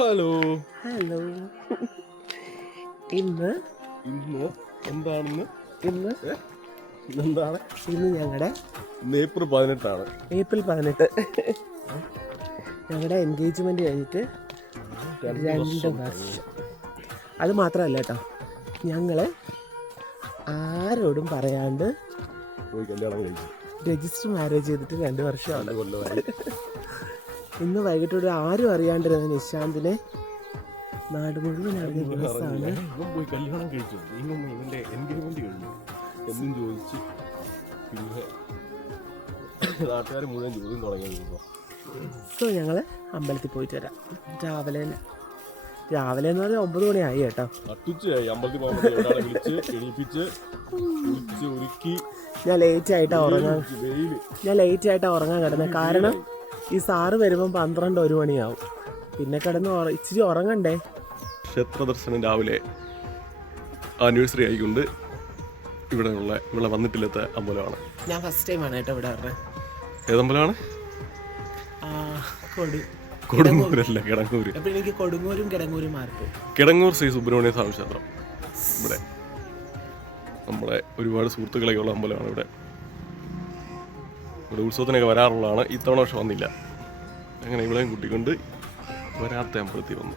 Hello hello. ഇന്ന് എന്താണെന്ന് ഇന്ന് എന്താണ് ഇന്ന് ഞങ്ങളുടെ ഏപ്രിൽ 18 ഏപ്രിൽ 18 ഞങ്ങളുടെ എൻഗേജ്മെന്റ് കഴിഞ്ഞിട്ട് 2 വർഷം. അത് മാത്രമല്ല കേട്ടോ, ഞങ്ങള് ആരോടും പറയാണ്ട് പോയി കല്യാണം കഴിച്ചു. രജിസ്റ്റർ മാരേജ് ചെയ്തിട്ട് 2 വർഷമാണ്. കൊല്ലമായി. ഇന്ന് വൈകിട്ടോടെ ആരും അറിയാണ്ടിരുന്ന നിശാന്തിനെ നാട് മുഴുവൻ അറിഞ്ഞ ദിവസമാണ്. പോയി കല്യാണം കഴിച്ചു. ഇവന്റെ എൻഗേജ്മെന്റ് കഴിഞ്ഞു എന്നും ചോദിച്ചു. പിന്നെ നാട്ടുകാർ മുഴുവൻ ചോദ്യം തുടങ്ങിയ ദിവസം. സോ ഞങ്ങള് അമ്പലത്തിൽ പോയിട്ട് വരാം. രാവിലെ എന്ന് പറഞ്ഞാൽ 9 മണിയായി കേട്ടോ. അട്ടുച്ചയായി. അമ്പലത്തിൽ പോകുമ്പോൾ ഒരാളെ വിളിച്ച് എണീപ്പിച്ച് കുളിച്ച് ഒരുക്കി. ഞാൻ ലേറ്റ് ആയിട്ടാണ് ഉറങ്ങാൻ കിടന്നത്. കാരണം ഈ സാറ് വരുമ്പം 12-1 മണിയാവും. പിന്നെ കിടന്ന് ഇച്ചിരി ഉറങ്ങണ്ടേ. ക്ഷേത്ര ദർശനം രാവിലെ ആനിവേഴ്സറി ആയിക്കൊണ്ട് ഇവിടെ വന്നിട്ടില്ലാത്ത അമ്പലമാണ്. ഞാൻ ഫസ്റ്റ് ടൈമാണ് കേട്ടോ ഇവിടെ പറഞ്ഞത്. ഏതമ്പലമാണ്? കൊടുങ്ങൂരല്ല, കിടങ്ങൂര്. അപ്പൊ എനിക്ക് കൊടുങ്ങൂരും കിടങ്ങൂരും മാറിപ്പോയി. കിടങ്ങൂർ ശ്രീ സുബ്രഹ്മണ്യ സ്വാമി ക്ഷേത്രം. ഇവിടെ നമ്മുടെ ഒരുപാട് സുഹൃത്തുക്കളൊക്കെ ഉള്ള അമ്പലമാണ്. ഇവിടെ ഉത്സവത്തിനൊക്കെ വരാറുള്ളതാണ്. ഇത്തവണ പക്ഷെ വന്നില്ല. അങ്ങനെ ഇവിടെയും കൂട്ടിക്കൊണ്ട് വരാത്ത അമ്പലത്തിൽ വന്നു.